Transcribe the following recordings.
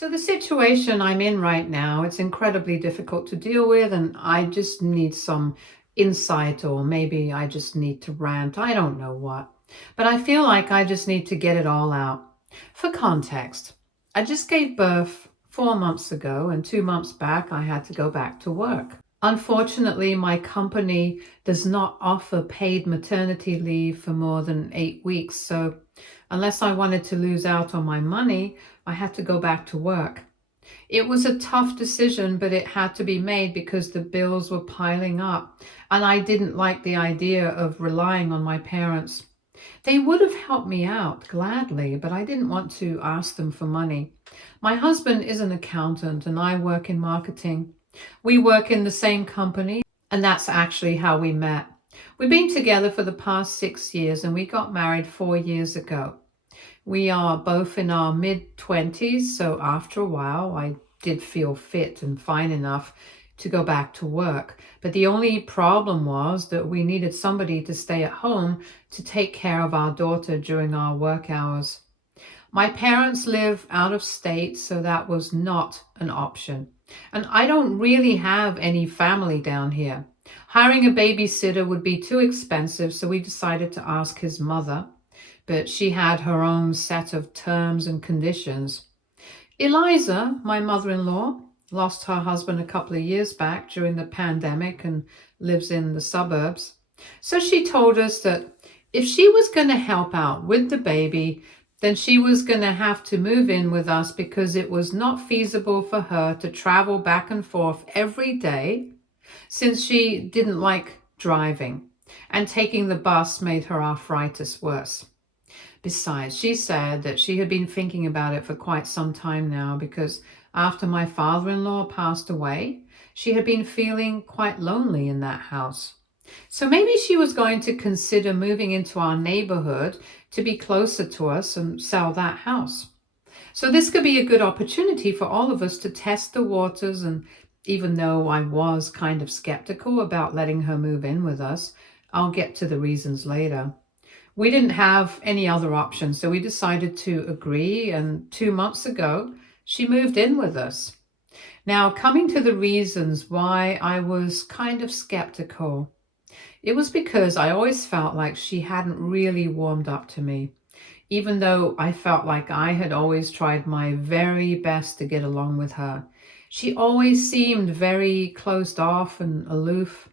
So the situation I'm in right now, it's incredibly difficult to deal with, and I just need some insight, or maybe I just need to rant. I don't know what. But I feel like I just need to get it all out. For context, I just gave birth 4 months ago, and 2 months back, I had to go back to work. Unfortunately, my company does not offer paid maternity leave for more than 8 weeks. So, unless I wanted to lose out on my money, I had to go back to work. It was a tough decision, but it had to be made because the bills were piling up, and I didn't like the idea of relying on my parents. They would have helped me out gladly, but I didn't want to ask them for money. My husband is an accountant, and I work in marketing. We work in the same company, and that's actually how we met. We've been together for the past 6 years, and we got married 4 years ago. We are both in our mid-20s, so after a while, I did feel fit and fine enough to go back to work. But the only problem was that we needed somebody to stay at home to take care of our daughter during our work hours. My parents live out of state, so that was not an option. And I don't really have any family down here. Hiring a babysitter would be too expensive, so we decided to ask his mother, but she had her own set of terms and conditions. Eliza, my mother-in-law, lost her husband a couple of years back during the pandemic and lives in the suburbs. So she told us that if she was going to help out with the baby, then she was going to have to move in with us because it was not feasible for her to travel back and forth every day since she didn't like driving, and taking the bus made her arthritis worse. Besides, she said that she had been thinking about it for quite some time now because after my father-in-law passed away, she had been feeling quite lonely in that house. So maybe she was going to consider moving into our neighborhood to be closer to us and sell that house. So this could be a good opportunity for all of us to test the waters, and even though I was kind of skeptical about letting her move in with us, I'll get to the reasons later. We didn't have any other option, so we decided to agree, and 2 months ago, she moved in with us. Now, coming to the reasons why I was kind of skeptical, it was because I always felt like she hadn't really warmed up to me, even though I felt like I had always tried my very best to get along with her. She always seemed very closed off and aloof.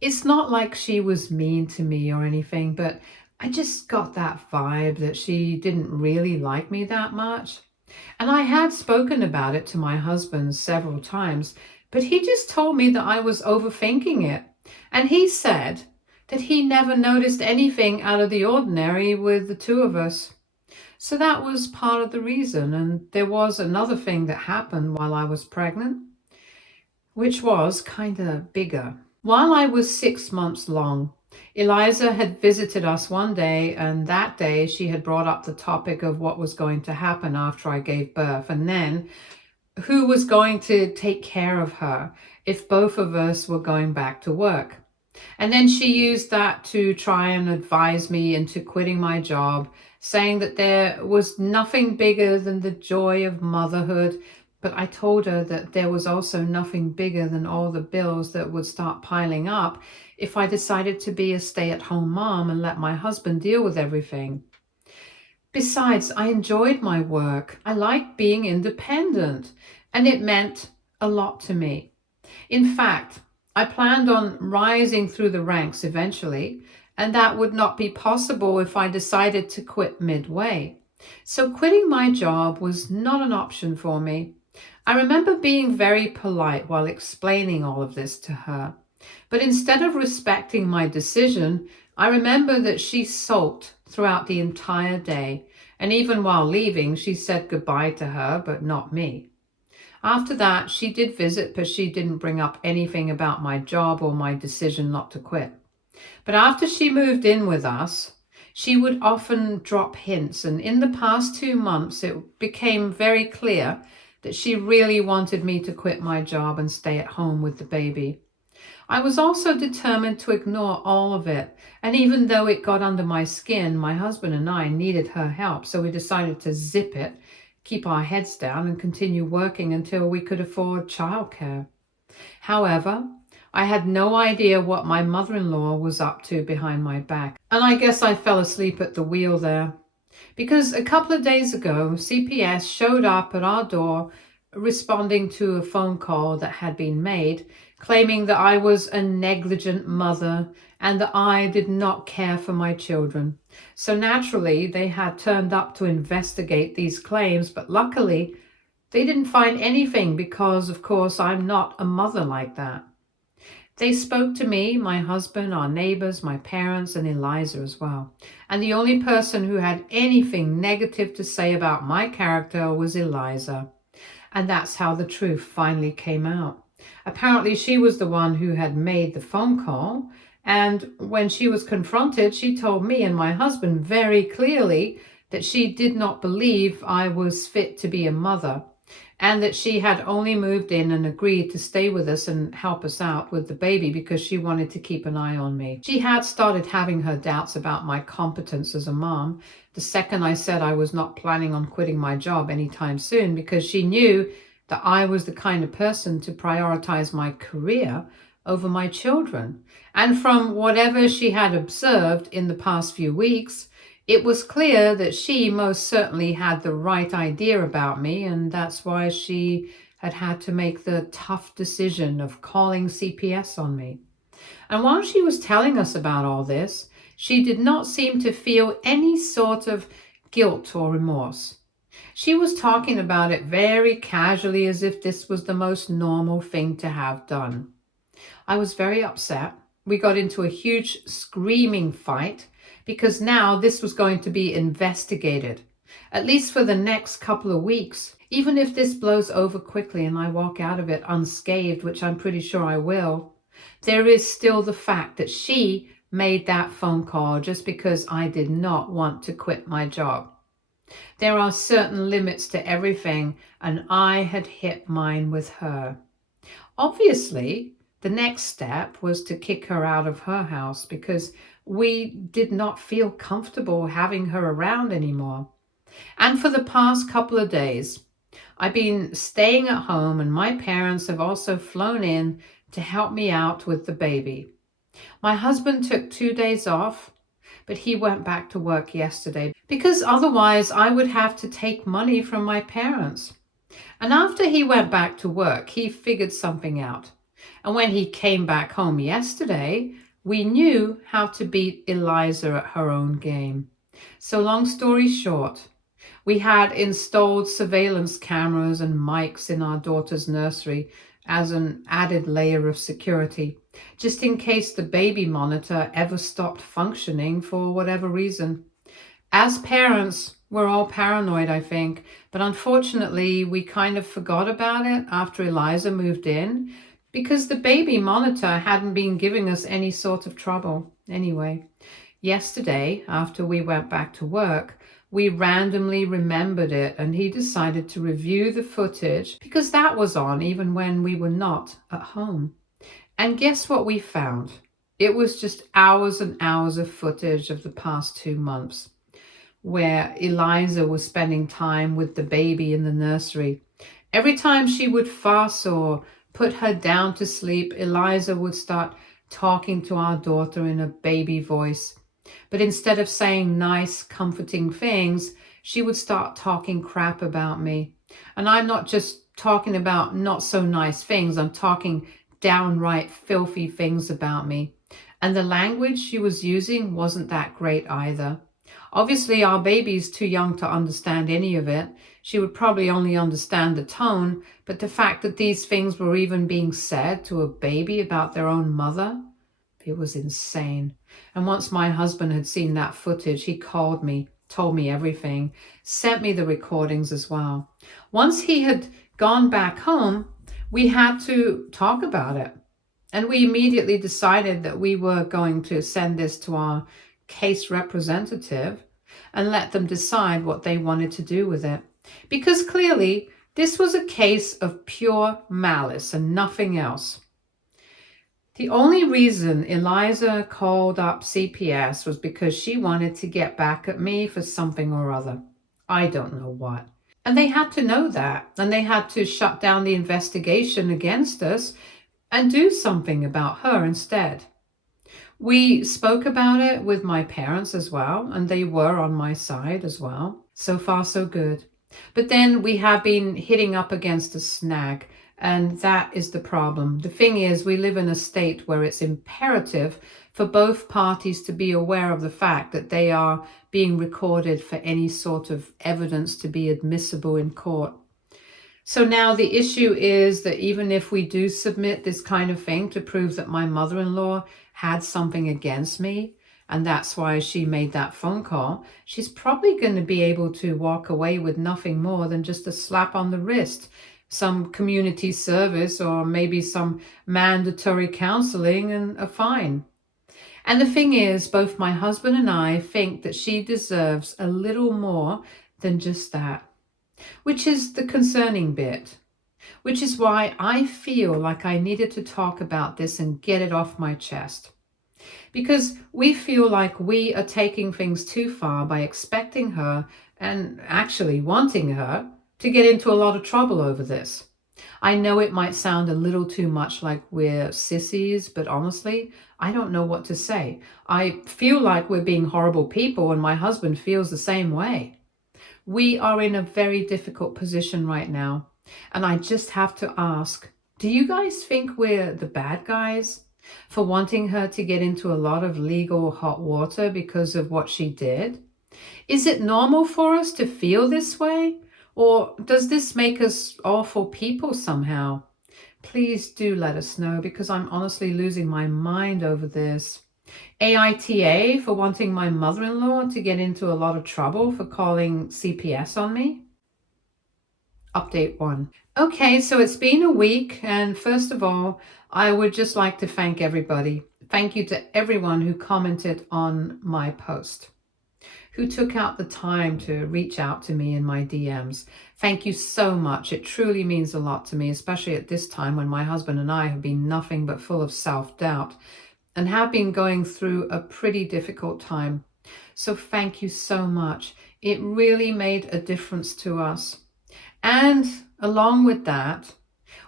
It's not like she was mean to me or anything, but I just got that vibe that she didn't really like me that much. And I had spoken about it to my husband several times, but he just told me that I was overthinking it. And he said that he never noticed anything out of the ordinary with the two of us. So that was part of the reason. And there was another thing that happened while I was pregnant, which was kind of bigger. While I was 6 months long, Eliza had visited us one day, and that day she had brought up the topic of what was going to happen after I gave birth, and then who was going to take care of her if both of us were going back to work. And then she used that to try and advise me into quitting my job, saying that there was nothing bigger than the joy of motherhood. But I told her that there was also nothing bigger than all the bills that would start piling up if I decided to be a stay-at-home mom and let my husband deal with everything. Besides, I enjoyed my work. I liked being independent, and it meant a lot to me. In fact, I planned on rising through the ranks eventually, and that would not be possible if I decided to quit midway. So quitting my job was not an option for me. I remember being very polite while explaining all of this to her. But instead of respecting my decision, I remember that she sulked throughout the entire day. And even while leaving, she said goodbye to her, but not me. After that, she did visit, but she didn't bring up anything about my job or my decision not to quit. But after she moved in with us, she would often drop hints. And in the past 2 months, it became very clear that she really wanted me to quit my job and stay at home with the baby. I was also determined to ignore all of it, and even though it got under my skin, my husband and I needed her help, so we decided to zip it, keep our heads down and continue working until we could afford childcare. However, I had no idea what my mother-in-law was up to behind my back, and I guess I fell asleep at the wheel there. Because a couple of days ago, CPS showed up at our door responding to a phone call that had been made, claiming that I was a negligent mother and that I did not care for my children. So naturally, they had turned up to investigate these claims, but luckily, they didn't find anything because, of course, I'm not a mother like that. They spoke to me, my husband, our neighbors, my parents, and Eliza as well. And the only person who had anything negative to say about my character was Eliza. And that's how the truth finally came out. Apparently, she was the one who had made the phone call. And when she was confronted, she told me and my husband very clearly that she did not believe I was fit to be a mother, and that she had only moved in and agreed to stay with us and help us out with the baby because she wanted to keep an eye on me. She had started having her doubts about my competence as a mom the second I said I was not planning on quitting my job anytime soon, because she knew that I was the kind of person to prioritize my career over my children. And from whatever she had observed in the past few weeks, it was clear that she most certainly had the right idea about me, and that's why she had to make the tough decision of calling CPS on me. And while she was telling us about all this, she did not seem to feel any sort of guilt or remorse. She was talking about it very casually, as if this was the most normal thing to have done. I was very upset. We got into a huge screaming fight, because now this was going to be investigated, at least for the next couple of weeks. Even if this blows over quickly and I walk out of it unscathed, which I'm pretty sure I will, there is still the fact that she made that phone call just because I did not want to quit my job. There are certain limits to everything, and I had hit mine with her. Obviously, the next step was to kick her out of her house because we did not feel comfortable having her around anymore. And for the past couple of days, I've been staying at home, and my parents have also flown in to help me out with the baby. My husband took 2 days off, but he went back to work yesterday because otherwise I would have to take money from my parents. And after he went back to work, he figured something out. And when he came back home yesterday, we knew how to beat Eliza at her own game. So long story short, we had installed surveillance cameras and mics in our daughter's nursery as an added layer of security, just in case the baby monitor ever stopped functioning for whatever reason. As parents, we're all paranoid, I think, but unfortunately we kind of forgot about it after Eliza moved in, because the baby monitor hadn't been giving us any sort of trouble. Anyway, yesterday, after we went back to work, we randomly remembered it, and he decided to review the footage because that was on even when we were not at home. And guess what we found? It was just hours and hours of footage of the past 2 months where Eliza was spending time with the baby in the nursery. Every time she would fuss or put her down to sleep, Eliza would start talking to our daughter in a baby voice. But instead of saying nice, comforting things, she would start talking crap about me. And I'm not just talking about not so nice things, I'm talking downright filthy things about me. And the language she was using wasn't that great either. Obviously, our baby's too young to understand any of it. She would probably only understand the tone, but the fact that these things were even being said to a baby about their own mother, it was insane. And once my husband had seen that footage, he called me, told me everything, sent me the recordings as well. Once he had gone back home, we had to talk about it. And we immediately decided that we were going to send this to our case representative and let them decide what they wanted to do with it. Because clearly, this was a case of pure malice and nothing else. The only reason Eliza called up CPS was because she wanted to get back at me for something or other. I don't know what. And they had to know that. And they had to shut down the investigation against us and do something about her instead. We spoke about it with my parents as well, and they were on my side as well. So far, so good. But then we have been hitting up against a snag, and that is the problem. The thing is, we live in a state where it's imperative for both parties to be aware of the fact that they are being recorded for any sort of evidence to be admissible in court. So now the issue is that even if we do submit this kind of thing to prove that my mother-in-law had something against me, and that's why she made that phone call, she's probably going to be able to walk away with nothing more than just a slap on the wrist, some community service, or maybe some mandatory counseling and a fine. And the thing is, both my husband and I think that she deserves a little more than just that, which is the concerning bit, which is why I feel like I needed to talk about this and get it off my chest. Because we feel like we are taking things too far by expecting her and actually wanting her to get into a lot of trouble over this. I know it might sound a little too much like we're sissies, but honestly, I don't know what to say. I feel like we're being horrible people, and my husband feels the same way. We are in a very difficult position right now, and I just have to ask, do you guys think we're the bad guys for wanting her to get into a lot of legal hot water because of what she did? Is it normal for us to feel this way? Or does this make us awful people somehow? Please do let us know, because I'm honestly losing my mind over this. AITA for wanting my mother-in-law to get into a lot of trouble for calling CPS on me? Update 1. Okay, so it's been a week, and first of all, I would just like to thank everybody. Thank you to everyone who commented on my post, who took out the time to reach out to me in my DMs. Thank you so much. It truly means a lot to me, especially at this time when my husband and I have been nothing but full of self-doubt and have been going through a pretty difficult time. So thank you so much. It really made a difference to us. And along with that,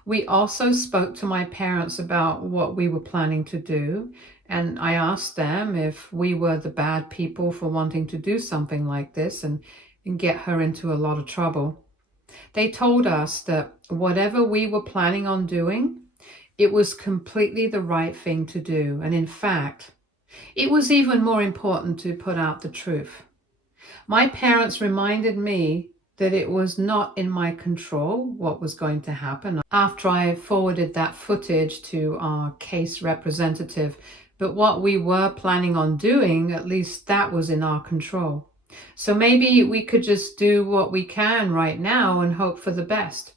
we also spoke to my parents about what we were planning to do. And I asked them if we were the bad people for wanting to do something like this and get her into a lot of trouble. They told us that whatever we were planning on doing, it was completely the right thing to do. And in fact, it was even more important to put out the truth. My parents reminded me that it was not in my control what was going to happen after I forwarded that footage to our case representative. But what we were planning on doing, at least that was in our control. So maybe we could just do what we can right now and hope for the best.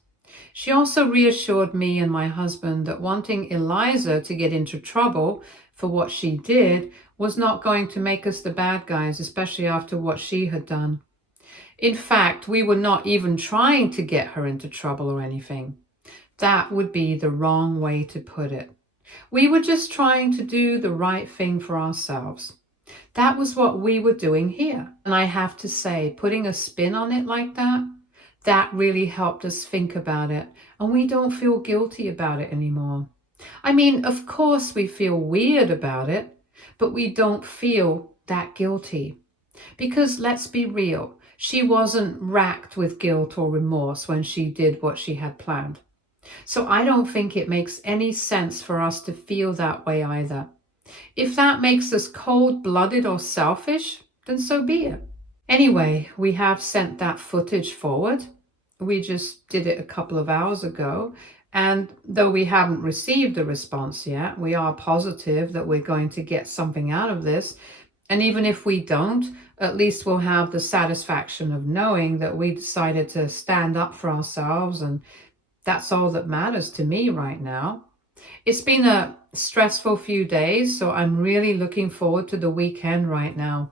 She also reassured me and my husband that wanting Eliza to get into trouble for what she did was not going to make us the bad guys, especially after what she had done. In fact, we were not even trying to get her into trouble or anything. That would be the wrong way to put it. We were just trying to do the right thing for ourselves. That was what we were doing here. And I have to say, putting a spin on it like that, that really helped us think about it. And we don't feel guilty about it anymore. I mean, of course we feel weird about it, but we don't feel that guilty. Because let's be real, she wasn't racked with guilt or remorse when she did what she had planned. So I don't think it makes any sense for us to feel that way either. If that makes us cold-blooded or selfish, then so be it. Anyway, we have sent that footage forward. We just did it a couple of hours ago. And though we haven't received a response yet, we are positive that we're going to get something out of this. And even if we don't, at least we'll have the satisfaction of knowing that we decided to stand up for ourselves, and that's all that matters to me right now. It's been a stressful few days, so I'm really looking forward to the weekend right now.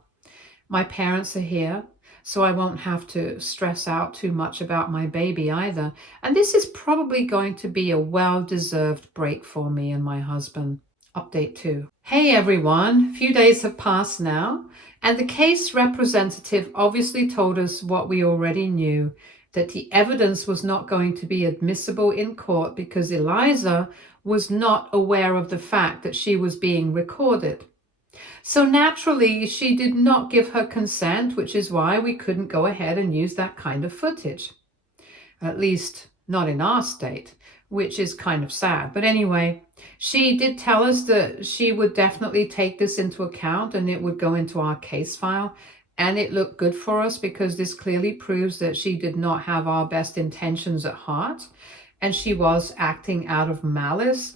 My parents are here, so I won't have to stress out too much about my baby either. And this is probably going to be a well-deserved break for me and my husband. Update 2. Hey everyone, a few days have passed now, and the case representative obviously told us what we already knew, that the evidence was not going to be admissible in court because Eliza was not aware of the fact that she was being recorded. So naturally, she did not give her consent, which is why we couldn't go ahead and use that kind of footage. At least not in our state, which is kind of sad. But anyway, she did tell us that she would definitely take this into account and it would go into our case file. And it looked good for us because this clearly proves that she did not have our best intentions at heart. And she was acting out of malice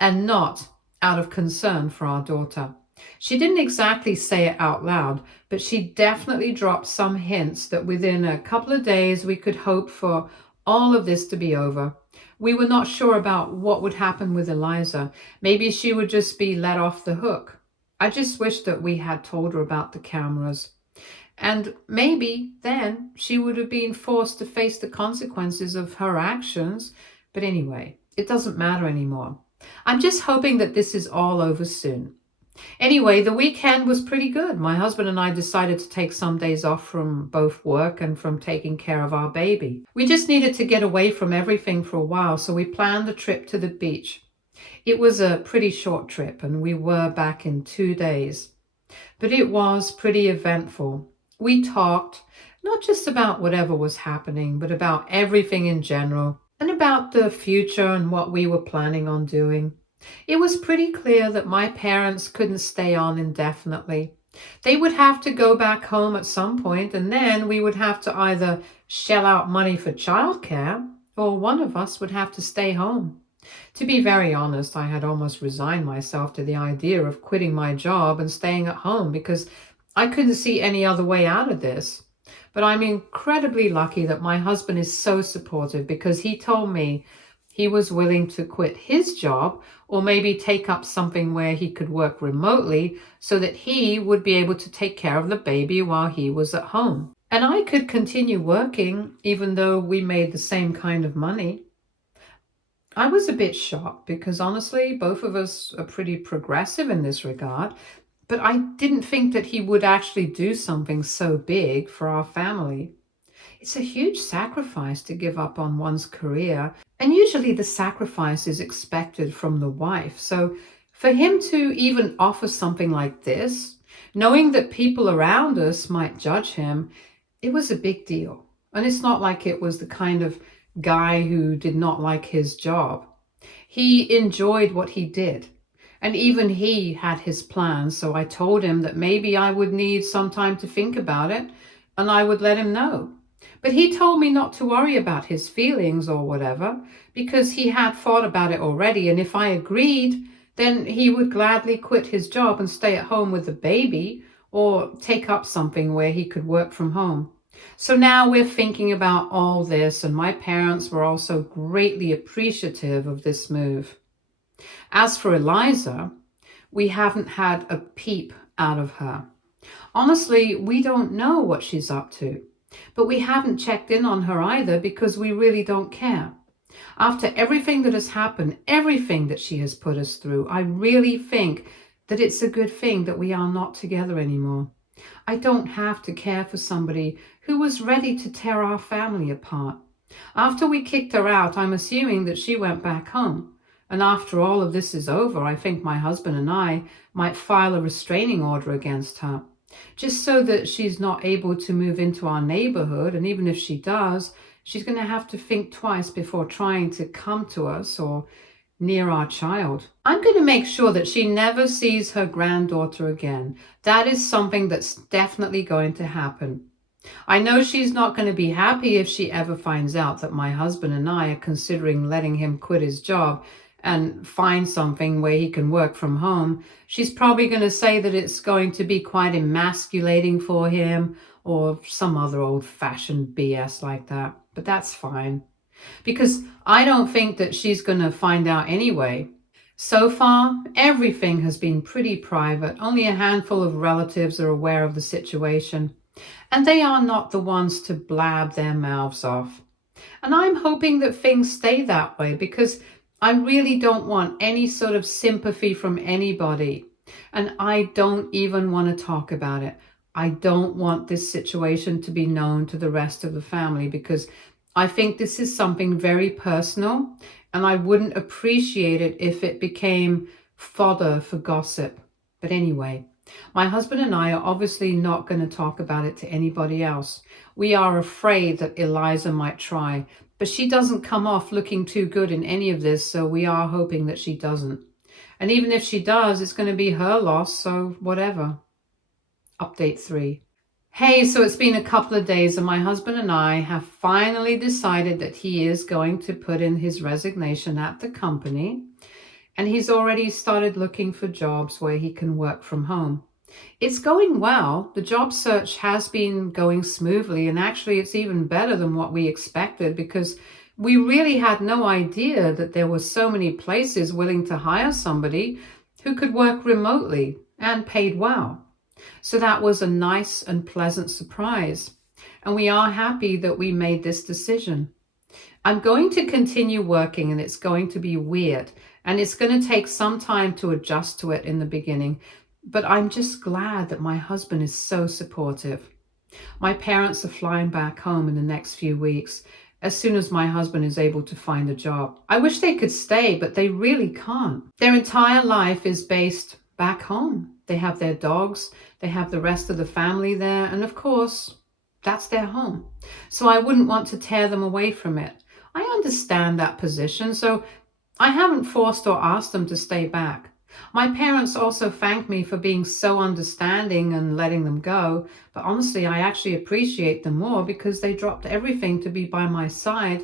and not out of concern for our daughter. She didn't exactly say it out loud, but she definitely dropped some hints that within a couple of days we could hope for all of this to be over. We were not sure about what would happen with Eliza. Maybe she would just be let off the hook. I just wish that we had told her about the cameras. And maybe then she would have been forced to face the consequences of her actions. But anyway, it doesn't matter anymore. I'm just hoping that this is all over soon. Anyway, the weekend was pretty good. My husband and I decided to take some days off from both work and from taking care of our baby. We just needed to get away from everything for a while, so we planned a trip to the beach. It was a pretty short trip, and we were back in 2 days. But it was pretty eventful. We talked, not just about whatever was happening, but about everything in general, and about the future and what we were planning on doing. It was pretty clear that my parents couldn't stay on indefinitely. They would have to go back home at some point, and then we would have to either shell out money for childcare, or one of us would have to stay home. To be very honest, I had almost resigned myself to the idea of quitting my job and staying at home because I couldn't see any other way out of this. But I'm incredibly lucky that my husband is so supportive because he told me he was willing to quit his job or maybe take up something where he could work remotely so that he would be able to take care of the baby while he was at home. And I could continue working even though we made the same kind of money. I was a bit shocked because honestly, both of us are pretty progressive in this regard, but I didn't think that he would actually do something so big for our family. It's a huge sacrifice to give up on one's career, and usually the sacrifice is expected from the wife. So for him to even offer something like this, knowing that people around us might judge him, it was a big deal. And it's not like it was the kind of guy who did not like his job. He enjoyed what he did. And even he had his plans, so I told him that maybe I would need some time to think about it, and I would let him know. But he told me not to worry about his feelings or whatever, because he had thought about it already, and if I agreed, then he would gladly quit his job and stay at home with the baby, or take up something where he could work from home. So now we're thinking about all this, and my parents were also greatly appreciative of this move. As for Eliza, we haven't had a peep out of her. Honestly, we don't know what she's up to, but we haven't checked in on her either because we really don't care. After everything that has happened, everything that she has put us through, I really think that it's a good thing that we are not together anymore. I don't have to care for somebody who was ready to tear our family apart. After we kicked her out, I'm assuming that she went back home. And after all of this is over, I think my husband and I might file a restraining order against her, just so that she's not able to move into our neighborhood. And even if she does, she's going to have to think twice before trying to come to us or near our child. I'm going to make sure that she never sees her granddaughter again. That is something that's definitely going to happen. I know she's not going to be happy if she ever finds out that my husband and I are considering letting him quit his job and find something where he can work from home. She's probably going to say that it's going to be quite emasculating for him or some other old-fashioned BS like that. But that's fine, because I don't think that she's going to find out anyway. So far, everything has been pretty private. Only a handful of relatives are aware of the situation, and they are not the ones to blab their mouths off. And I'm hoping that things stay that way because I really don't want any sort of sympathy from anybody. And I don't even want to talk about it. I don't want this situation to be known to the rest of the family because I think this is something very personal, and I wouldn't appreciate it if it became fodder for gossip. But anyway, my husband and I are obviously not going to talk about it to anybody else. We are afraid that Eliza might try, but she doesn't come off looking too good in any of this, so we are hoping that she doesn't. And even if she does, it's going to be her loss, so whatever. Update 3. Hey, so it's been a couple of days and my husband and I have finally decided that he is going to put in his resignation at the company, and he's already started looking for jobs where he can work from home. It's going well. The job search has been going smoothly, and actually it's even better than what we expected because we really had no idea that there were so many places willing to hire somebody who could work remotely and paid well. So that was a nice and pleasant surprise. And we are happy that we made this decision. I'm going to continue working, and it's going to be weird. And it's going to take some time to adjust to it in the beginning. But I'm just glad that my husband is so supportive. My parents are flying back home in the next few weeks, as soon as my husband is able to find a job. I wish they could stay, but they really can't. Their entire life is based back home. They have their dogs, they have the rest of the family there, and of course, that's their home. So I wouldn't want to tear them away from it. I understand that position, so I haven't forced or asked them to stay back. My parents also thank me for being so understanding and letting them go, but honestly, I actually appreciate them more because they dropped everything to be by my side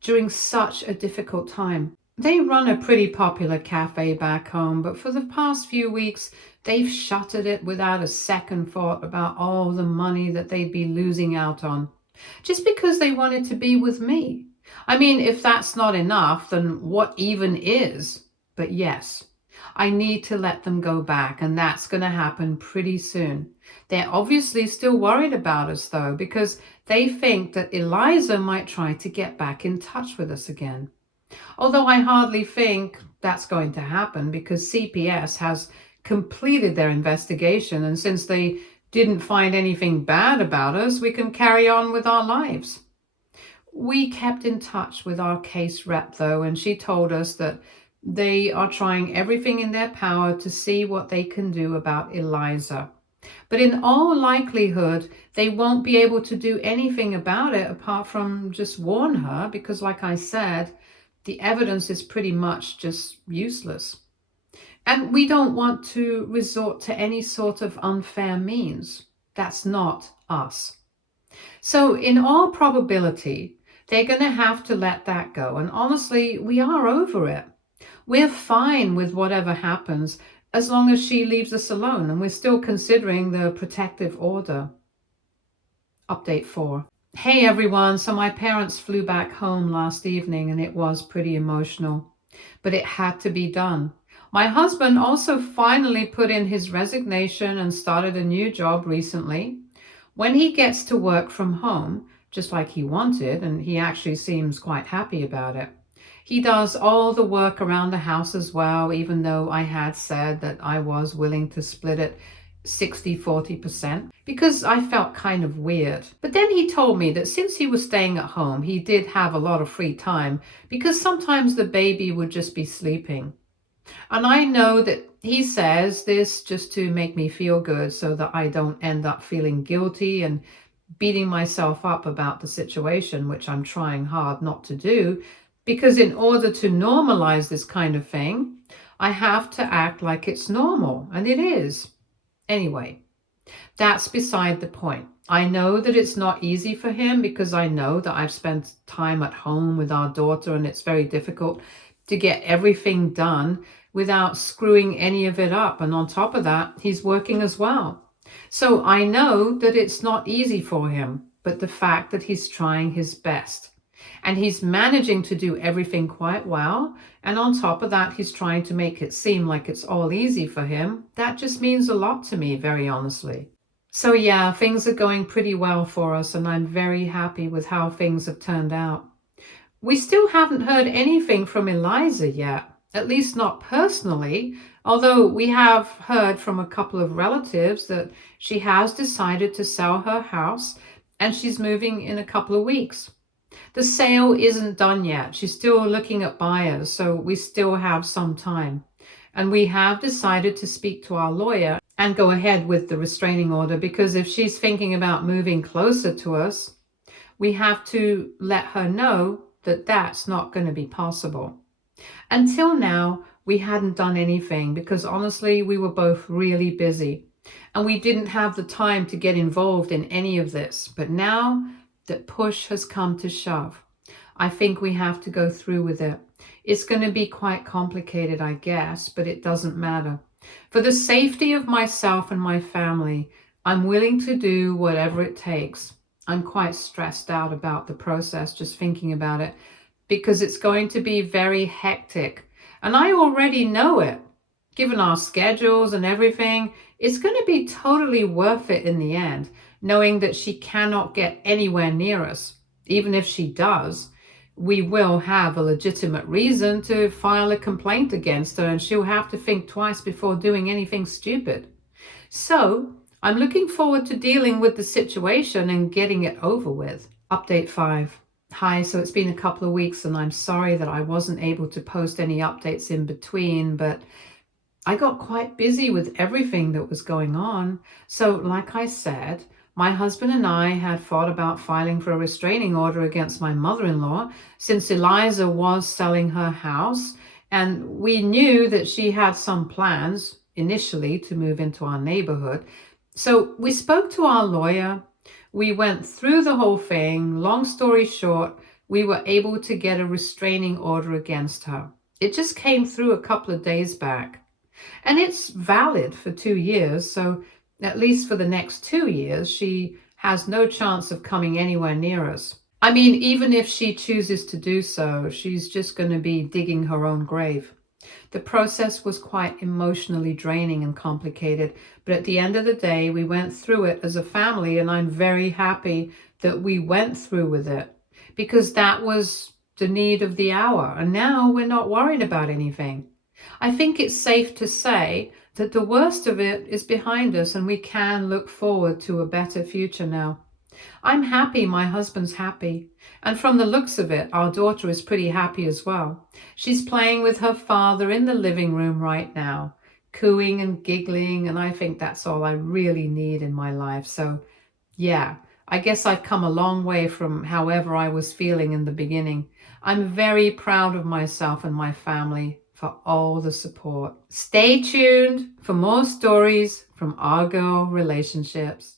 during such a difficult time. They run a pretty popular cafe back home, but for the past few weeks, they've shuttered it without a second thought about all the money that they'd be losing out on, just because they wanted to be with me. I mean, if that's not enough, then what even is? But yes, I need to let them go back, and that's going to happen pretty soon. They're obviously still worried about us, though, because they think that Eliza might try to get back in touch with us again. Although I hardly think that's going to happen because CPS has completed their investigation, and since they didn't find anything bad about us, we can carry on with our lives. We kept in touch with our case rep, though, and she told us that they are trying everything in their power to see what they can do about Eliza. But in all likelihood, they won't be able to do anything about it apart from just warn her because, like I said, the evidence is pretty much just useless. And we don't want to resort to any sort of unfair means. That's not us. So in all probability, they're going to have to let that go. And honestly, we are over it. We're fine with whatever happens as long as she leaves us alone, and we're still considering the protective order. Update 4. Hey everyone, so my parents flew back home last evening and it was pretty emotional, but it had to be done. My husband also finally put in his resignation and started a new job recently. When he gets to work from home, just like he wanted, and he actually seems quite happy about it, he does all the work around the house as well, even though I had said that I was willing to split it 60-40% because I felt kind of weird. But then he told me that since he was staying at home, he did have a lot of free time because sometimes the baby would just be sleeping. And I know that he says this just to make me feel good so that I don't end up feeling guilty and beating myself up about the situation, which I'm trying hard not to do, because in order to normalize this kind of thing, I have to act like it's normal, and it is. Anyway, that's beside the point. I know that it's not easy for him because I know that I've spent time at home with our daughter and it's very difficult to get everything done without screwing any of it up. And on top of that, he's working as well. So I know that it's not easy for him, but the fact that he's trying his best and he's managing to do everything quite well, and on top of that, he's trying to make it seem like it's all easy for him, that just means a lot to me, very honestly. So yeah, things are going pretty well for us, and I'm very happy with how things have turned out. We still haven't heard anything from Eliza yet, at least not personally, although we have heard from a couple of relatives that she has decided to sell her house and she's moving in a couple of weeks. The sale isn't done yet. She's still looking at buyers, so we still have some time. And we have decided to speak to our lawyer and go ahead with the restraining order, because if she's thinking about moving closer to us, we have to let her know that that's not going to be possible. Until now, we hadn't done anything because honestly, we were both really busy and we didn't have the time to get involved in any of this. But now that push has come to shove, I think we have to go through with it. It's going to be quite complicated, I guess, but it doesn't matter. For the safety of myself and my family, I'm willing to do whatever it takes. I'm quite stressed out about the process, just thinking about it, because it's going to be very hectic. And I already know it. Given our schedules and everything, it's going to be totally worth it in the end, knowing that she cannot get anywhere near us. Even if she does, we will have a legitimate reason to file a complaint against her, and she'll have to think twice before doing anything stupid. So I'm looking forward to dealing with the situation and getting it over with. Update 5. Hi, so it's been a couple of weeks and I'm sorry that I wasn't able to post any updates in between, but I got quite busy with everything that was going on. So like I said, my husband and I had thought about filing for a restraining order against my mother-in-law since Eliza was selling her house, and we knew that she had some plans initially to move into our neighborhood. So we spoke to our lawyer. We went through the whole thing. Long story short, we were able to get a restraining order against her. It just came through a couple of days back. And it's valid for 2 years, so at least for the next 2 years, she has no chance of coming anywhere near us. I mean, even if she chooses to do so, she's just going to be digging her own grave. The process was quite emotionally draining and complicated, but at the end of the day, we went through it as a family, and I'm very happy that we went through with it because that was the need of the hour, and now we're not worried about anything. I think it's safe to say that the worst of it is behind us and we can look forward to a better future now. I'm happy my husband's happy, and from the looks of it, our daughter is pretty happy as well. She's playing with her father in the living room right now, cooing and giggling, and I think that's all I really need in my life. So yeah, I guess I've come a long way from however I was feeling in the beginning. I'm very proud of myself and my family for all the support. Stay tuned for more stories from our girl relationships.